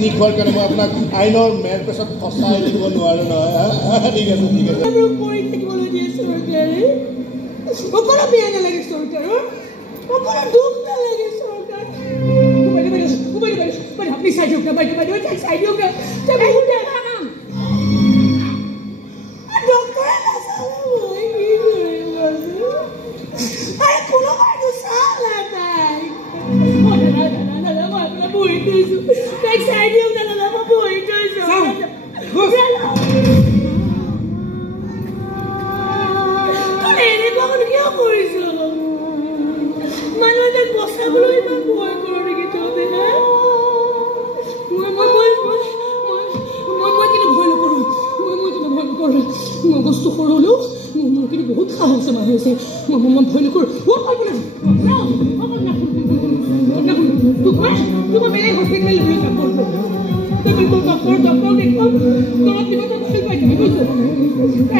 নিখোৱাৰ কাৰণে মই আপোনাক আইনৰ মেৰ পেছত ফচাই দিব নোৱাৰো নহয় ঠিক আছে পৰি থাকিবলৈ দিয়ে চৰকাৰে অকল বেয়া নালাগে চৰকাৰৰ অকল দুখ নালাগে চৰকাৰ আপুনি চাই দিয়ক না বাইদেউ তাক চাই দিয়ক না তাই বহুত বেয়া কাম ডক্টৰে নাচালে মই কি কৰিম আৰে কোনো মানুহ চালা তাই দাদা মই আপোনাৰ বহি থৈছো তাইক চাই দিয়ক না দাদা মই বহি থৈছো এনেকুৱা কিয় কৰিছো মানুহে তাক বচাবলৈ ইমান ভয় কৰোঁ নেকি তহঁতে না মই কিন্তু ভয় নকৰোঁ মই বস্তু সৰলোঁ মোৰ কিন্তু বহুত সাহস মানুহ হৈছে মই ভয় নকৰোঁ তোক মই বেলেগ হস্পিটেল লৈ যাম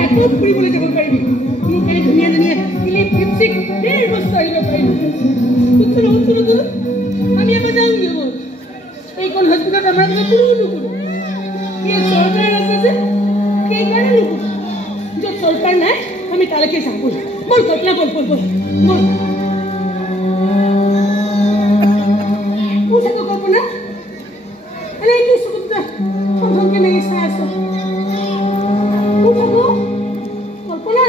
একো ফুৰিবলৈ যাব পাৰিবি মোৰ কাৰণে ধুনীয়া ধুনীয়া ক্লিপ লিপষ্টিক ঢেৰ বস্তু আহিব পাৰিবি আমি এবাৰ যাওঁগে বল এইখন হস্পিটেলত আমাৰ কাৰণে কোনো নুকুৰো চৰকাৰ আছে যে সেইকাৰণে নুকুৰো য'ত চৰকাৰ নাই আমি তালৈকে যাম বল বল কল্পনা বল বল বল বল পইচাটো কল্পনা এনে কি সুবিধা প্ৰথমকে নেকি চাই আছো কল্পনা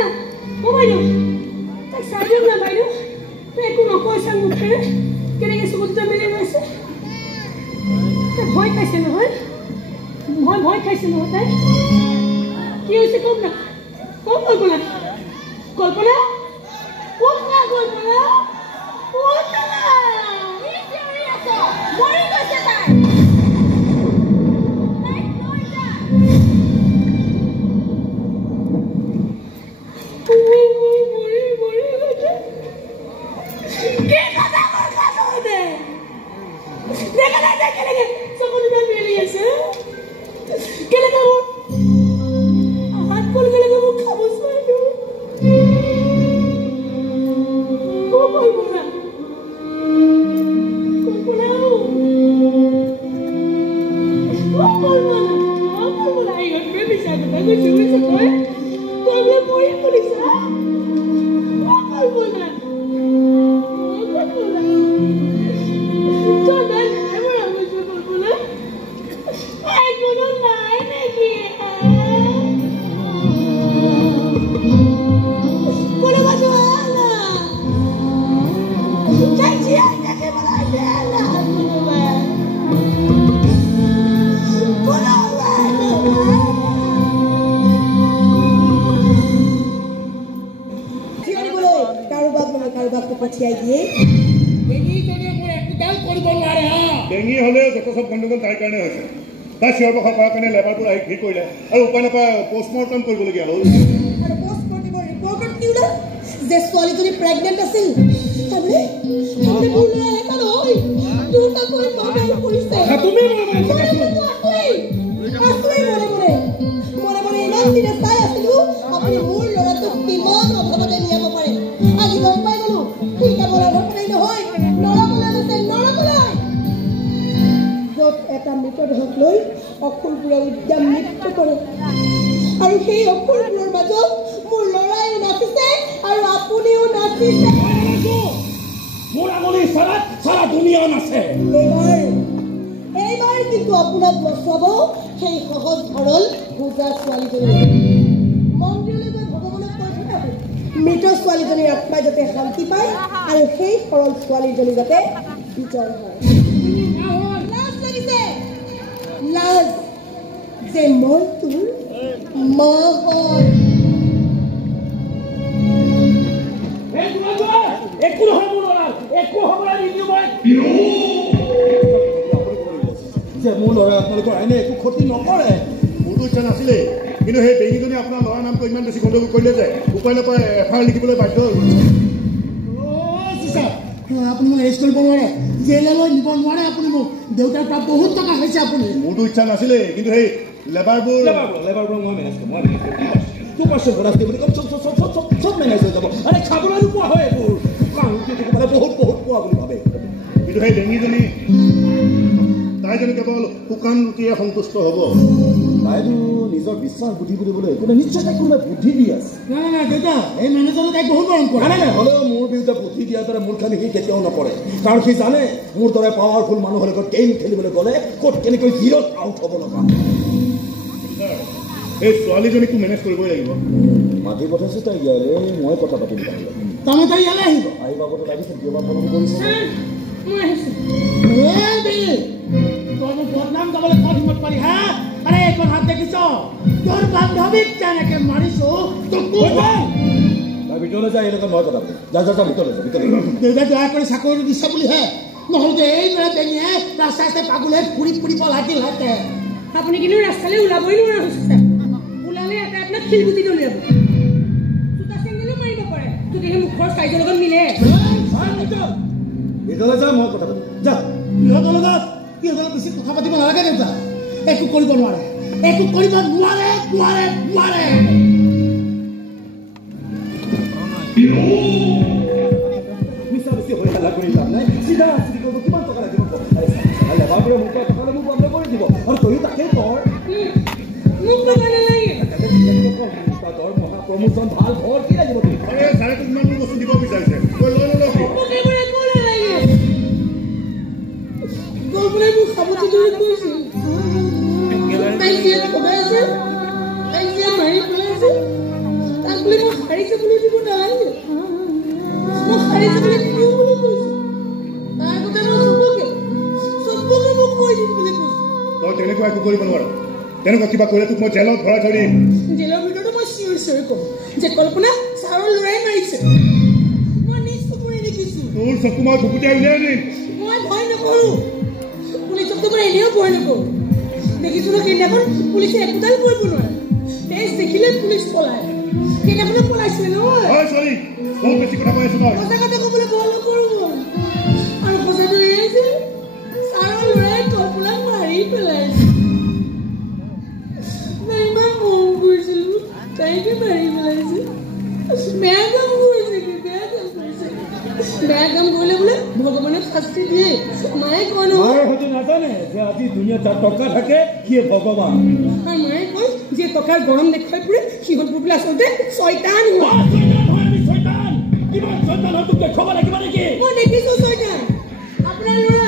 অ বাইদেউ তাক চাই দিয়ক না বাইদেউ তই একো নকৈছা মুখেৰে কেনেকৈ চকুটা মেলি গৈছে তাই ভয় খাইছে নহয় ভয় খাইছে নহয় তাই কি হৈছে কম না কম কল্পনা কল্পনা ক'ত না কল্পনা ক'ত না মৰি গৈছে তাই ডেঙি হ'লেও যত চব গণ্ডগোল তাইৰ কাৰণে হৈছে তাই চিঞৰ বাখৰ কৰাৰ কাৰণে লেবাৰবোৰ আহি ভিৰ কৰিলে আৰু উপায় নাপায় পষ্টমৰ্টম কৰিবলগীয়া হ'ল যে ছোৱালীজনী প্ৰেগনেণ্ট আছিল এটা মৃতদেহক লৈ অসুৰবোৰে উদ্যান নৃত্য কৰে আৰু সেই অসুৰবোৰৰ মাজত মোৰ ল'ৰাইও নাচিছে আৰু আপুনিও নাচিছে মোৰ আমনি সাৰা দুনিয়া নাচে এইবাৰ কিন্তু আপোনাক বচাব সেই সহজ সৰল পূজা ছোৱালীজনী মন্দিৰলৈ গৈ ভগৱানক কৈ থাকক মৃত ছোৱালীজনীৰ আত্মাই যাতে শান্তি পায় আৰু সেই সৰল ছোৱালীজনী যাতে বিজয় হয় লাজ যে মই তোৰ মা হয় একো নহয় মোৰ ল'ৰা একো হ'বলৈ নিদিওঁ মই যে মোৰ ল'ৰা আপোনালোকৰ আইনে একো ক্ষতি নকৰে মোৰতো ইচ্ছা নাছিলে কিন্তু সেই বেগীজনী আপোনাৰ ল'ৰাৰ নামটো ইমান বেছি গণ্ডগোল কৰিলে যে উপায় নাপায় এফআইআৰ লিখিবলৈ বাধ্য হ'ল আপুনি মোক এৰেষ্ট কৰিব নোৱাৰে জেললৈ নিব নোৱাৰে আপুনি মোক দেউতাৰ পৰা বহুত টকা হৈছে আপুনি মোৰতো ইচ্ছা নাছিলে কিন্তু সেই লেবাৰবোৰ মই মেনেজ কৰিম 2% বনাছ দিব চব মেনেজ হৈ যাব আৰে খাবলৈ নোপোৱা হয় এইবোৰ বহুত পোৱা বুলি ভাবে কিন্তু সেই ডেঙিজনী তাই যেন কেৱল শুকান ৰুটিয়ে সন্তুষ্ট হ'ব তাইতো নিজৰ বিশ্বাস বুদ্ধি বুলিবলৈ একো নিশ্চয় তাইক কোনোবাই বুদ্ধি দি আছে নাই দেউতা এই মানুহজনে তাইক বহুত মৰম কৰে নাই হ'লেও মোৰ বিৰুদ্ধে বুদ্ধি দিয়াৰ দৰে মূৰ্খামি সি কেতিয়াও নকৰে কাৰণ সি জানে মোৰ দৰে পাৱাৰফুল মানুহৰ লগত গেম খেলিবলৈ গ'লে ক'ত কেনেকৈ জিৰত আউট হ'ব লগা এই ছোৱালীজনীকো মেনেজ কৰিবই লাগিব মাতি পঠাইছোঁ তাই ইয়াৰে মই কথা পাতিম তাৰমানে তাই ইয়ালৈ আহিব আহিবাবতো লাগিছে কিয়বা ফোন কৰিছে মই আহিছোঁ তই মোক বদনাম গাবলৈ ক'ত হিম্মত পালি হা আৰে এইখন হাত দেখিছ তোৰ বান্ধৱীক কেনেকৈ মাৰিছো তোক তাৰ ভিতৰলৈ যায় এনেকৈ মই কথা পাতিম যা ভিতৰলৈ দেউতা দয়া কৰি চাকৰিটো দিছে বুলিহে নহ'লে এইদৰে বেঙিয়ে ৰাস্তাই পাগলে ফুৰি পলাইছিলহেঁতেন আপুনি কিন্তু ৰাস্তালৈ ওলাবই নোৱাৰা হৈছে ওলালে এটা আপোনাক শিলগুটি দলিয়াব জোতা চেণ্ডেলো মাৰিব পাৰে যদিহে মুখৰ চাইজৰ লগত মিলে ভিতৰলৈ যা মই কথা পাতিম যা সিহঁতৰ লগত বেছি কথা পাতিব নালাগে দেউতা একো কৰিব নোৱাৰে মিছা বেছি হৈ হাল্লা কৰি লাভ নাই চিধা চিধি কৰিব কিমান টকা লাগিব লেবাৰবোৰে মোক টকালৈ মোক বন্ধ কৰি দিব আৰু তয়ো তাকেই কৰ মোক ল'ব নালাগে দৰমহা প্ৰমোচন ভাল ঘৰ কি লাগিব ছাৰে তোক ইমানবোৰ বস্তু দিব বিচাৰিছে তই লৈ মোক এইবোৰ একো নালাগে গৌপুৰে মোক সাৱটি ধৰি কৈছিল তাইক যিয়ে খবাই আছে তাইক যিয়ে মাৰি পেলাইছে তাক বোলে মই হাৰিছে বুলি দিব নালাগে মই হাৰিছে বুলি নিদিওঁ বুলি কৈছোঁ তাৰ আগতে মই চবকে মোক কৈ দিম বুলি কৈছোঁ তই তেনেকুৱা একো কৰিব নোৱাৰ তেনেকুৱা কিবা কৰিলে তোক মই জেলত ভৰাই থৈ দিম জেলৰ ভিতৰতো মই চিঞৰি ক'ম যে কল্পনা ছাৰৰ ল'ৰাই মাৰিছে মই নিজ চকুৰে দেখিছোঁ তোৰ চকু মই ভুকুটিয়াই উলিয়াই দিম মই ভয় নকৰোঁ পুলিচকতো মই এনেও ভয় নকৰোঁ দেখিছোঁ ন সেইদিনাখন পুলিচে একোডাল কৰিব নোৱাৰে তেজ দেখিলে পুলিচ পলায় সেইদিনাখনো পলাইছিলে নহয় হয় ছোৱালী বহুত বেছি কথা কৈ আছো তই সঁচা কথা ক'বলৈ ভয় নকৰোঁ মই আৰু সঁচাটো এয়ে যে ছাৰৰ ল'ৰাই কল্পনাক মাৰি পেলাইছে মই ইমান মৰম কৰিছিলোঁ তাইকে মাৰি পেলাইছে বেয়া কাম কৰিছে বেয়া কাম কৰিলে বোলে ভগৱানে শাস্তি দিয়ে মায়ে কয় নহয় হয়তো নাজানে যে আজি দুনিয়াত যাৰ টকা থাকে সিয়ে ভগৱান আৰু মায়ে কয় যে টকাৰ গৰম দেখুৱাই ফুৰে সিহঁতবোৰ বোলে আচলতে ছয়তান কিমান ছয়তান তোক দেখুৱাব লাগিব নেকি মই দেখিছোঁ ছয়তান আপোনাৰ ল'ৰা